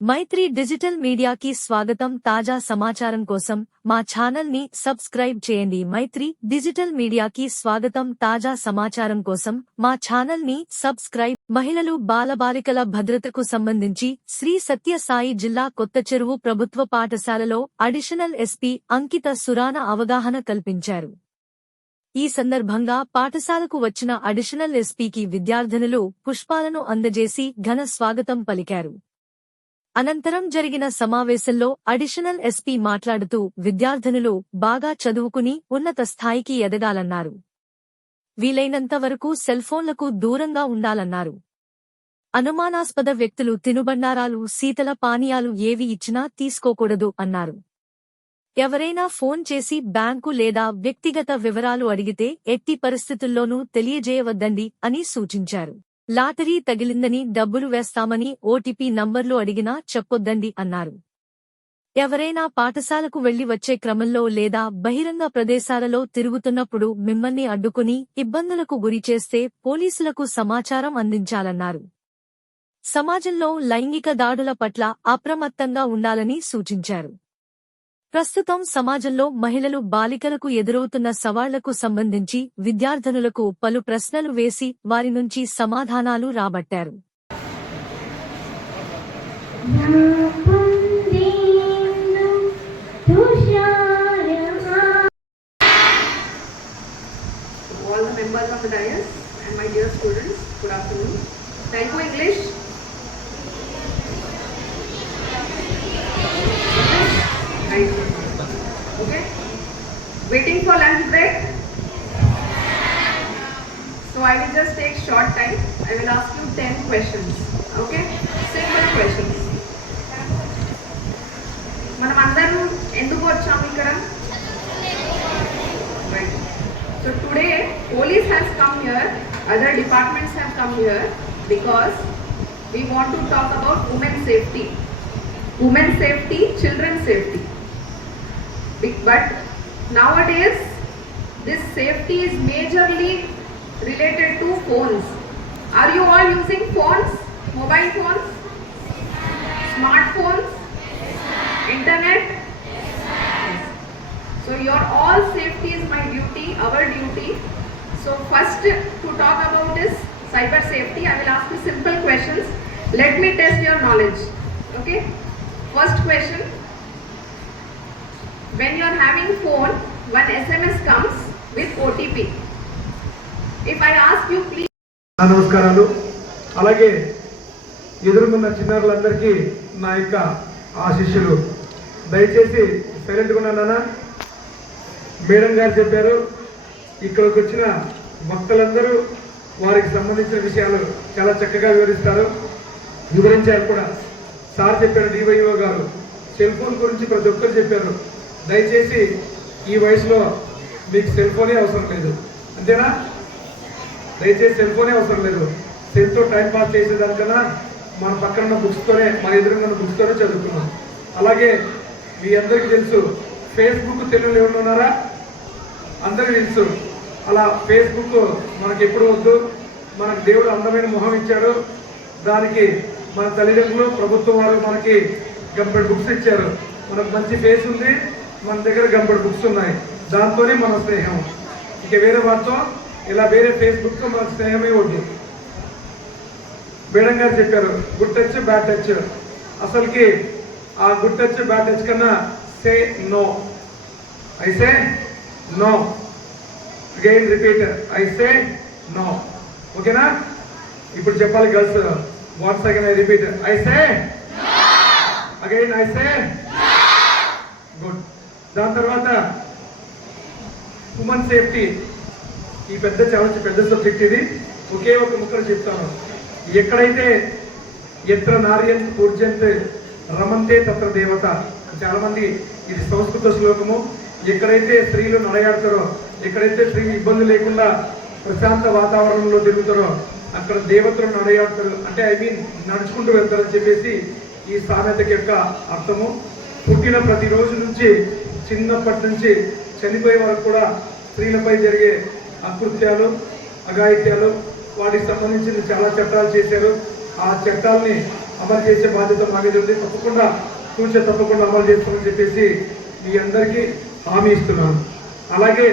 మైత్రి digital మీడియాకి స్వాగతం. తాజా సమాచారం కోసం మా ఛానల్ ని సబ్స్క్రైబ్ చేయండి. మైత్రి డిజిటల్ మీడియాకి స్వాగతం. తాజా సమాచారం కోసం మా ఛానల్ ని సబ్స్క్రైబ్. మహిళలు బాలబాలికల భద్రతకు సంబంధించి శ్రీ సత్య సాయి జిల్లా కొత్తచెరువు ప్రభుత్వ పాఠశాలలో అడిషనల్ ఎస్పీ అంకిత సురాన అవగాహన కల్పించారు. ఈ సందర్భంగా పాఠశాలకు వచ్చిన అడిషనల్ ఎస్పీకి విద్యార్థినులు పుష్పాలను అందజేసి ఘన స్వాగతం పలికారు. అనంతరం జరిగిన సమావేశంలో అడిషనల్ ఎస్పీ మాట్లాడుతూ విద్యార్థినులు బాగా చదువుకుని ఉన్నత స్థాయికి ఎదగాలన్నారు. వీలైనంత వరకు సెల్ఫోన్లకు దూరంగా ఉండాలన్నారు. అనుమానాస్పద వ్యక్తులు తినుబండారాలు, శీతల పానీయాలు ఏవి ఇచ్చినా తీసుకోకూడదు అన్నారు. ఎవరైనా ఫోన్ చేసి బ్యాంకు లేదా వ్యక్తిగత వివరాలు అడిగితే ఎట్టి పరిస్థితుల్లోనూ తెలియజేయవద్దండి అని సూచించారు. లాటరీ తగిలిందని డబ్బులు వేస్తామని ఓటీపీ నంబర్లు అడిగినా చెప్పొద్దండి అన్నారు. ఎవరైనా పాఠశాలకు వెళ్లి వచ్చే క్రమంలో లేదా బహిరంగ ప్రదేశాలలో తిరుగుతున్నప్పుడు మిమ్మల్ని అడ్డుకుని ఇబ్బందులకు గురిచేస్తే పోలీసులకు సమాచారం అందించాలన్నారు. సమాజంలో లైంగిక దాడుల పట్ల అప్రమత్తంగా ఉండాలని సూచించారు. ప్రస్తుతం సమాజంలో మహిళలు, బాలికలకు ఎదురవుతున్న సవాళ్లకు సంబంధించి విద్యార్థినులకు పలు ప్రశ్నలు వేసి వారి నుంచి సమాధానాలు రాబట్టారు. Okay, waiting for lunch break. So I will just take short time. I will ask you 10 questions. Okay, simple questions. మనం అందరం ఎందుకు వచ్చాము ఇక్కడ? Right. So today police has come here, other departments have come here because we want to talk about women's safety. Women's safety, children's safety. But nowadays this safety is majorly related to phones. Are you all using phones? Mobile phones? Smartphones? Internet? Yes. So your all safety is my duty, our duty. So first to talk about is cyber safety. I will ask you simple questions. Let me test your knowledge. Okay? First question. When you are having phone, one SMS comes with OTP. If I ask you please. నమస్కారాలు. అలాగే ఎదురుకున్న చిన్నారులందరికీ నా యొక్క ఆశీస్సులు. దయచేసి సైలెంట్గా ఉన్నానా? Madam గారు చెప్పారు, ఇక్కడికి వచ్చిన భక్తులందరూ వారికి సంబంధించిన విషయాలు చాలా చక్కగా వివరించారు కూడా. సార్ చెప్పారు, డివైఓ గారు సెల్ ఫోన్ గురించి ప్రతి ఒక్కరు చెప్పారు. దయచేసి ఈ వయసులో మీకు సెల్ ఫోనే అవసరం లేదు, అంతేనా? దయచేసి సెల్ ఫోనే అవసరం లేదు. సెల్తో టైం పాస్ చేసేదానికన్నా మన పక్కన ఉన్న బుక్స్తోనే, మన ఎదురున్న బుక్స్తోనే చదువుకున్నాం. అలాగే మీ అందరికీ తెలుసు, ఫేస్బుక్ తెలుగులో ఎవరు ఉన్నారా? అందరికీ తెలుసు. అలా ఫేస్బుక్ మనకి ఎప్పుడు వద్దు. మనకు దేవుడు అందమైన మొహం ఇచ్చాడు. దానికి మన తల్లిదండ్రులు, ప్రభుత్వం వారు మనకి గంపెడు బుక్స్ ఇచ్చారు. మనకు మంచి ఫేస్ ఉంది, మన దగ్గర గంపెడు బుక్స్ ఉన్నాయి. దాంతోనే మన స్నేహం. ఇక వేరే వాటితో ఇలా వేరే ఫేస్బుక్తో మన స్నేహమే వద్దు. మేడం గారు చెప్పారు, గుడ్ టచ్, బ్యాడ్ టచ్. అసలుకి ఆ గుడ్ టచ్, బ్యాడ్ టచ్ కన్నా say no. I say no. Again repeat, I say no. ఓకేనా? ఇప్పుడు చెప్పాలి girls. What's again I repeat, I say again, I say good. దాని తర్వాత ఉమెన్ సేఫ్టీ. ఈ చాలా పెద్ద సబ్జెక్ట్ ఇది. ఒకే ఒక ముక్కలు చెప్తాను. ఎక్కడైతే ఎత్ర నార్యం పూజ్యంతే రమంతే తత్ర దేవత. చాలా మంది ఇది సంస్కృత శ్లోకము. ఎక్కడైతే స్త్రీలు నడయాడతారో, ఎక్కడైతే స్త్రీలు ఇబ్బంది లేకుండా ప్రశాంత వాతావరణంలో తిరుగుతారో అక్కడ దేవతలు నడయాడతారు. అంటే నడుచుకుంటూ వెళ్తారని చెప్పేసి ఈ సామెతకి యొక్క అర్థము. పుట్టిన ప్రతిరోజు నుంచి, చిన్నప్పటి నుంచి చనిపోయే వరకు కూడా స్త్రీలపై జరిగే అకృత్యాలు, అఘాయిత్యాలు, వాటికి సంబంధించిన చాలా చట్టాలు చేశారు. ఆ చట్టాలని అమలు చేసే బాధ్యత మా మీద ఉంది. తప్పకుండా అమలు చేస్తామని చెప్పేసి మీ అందరికీ హామీ ఇస్తున్నాను. అలాగే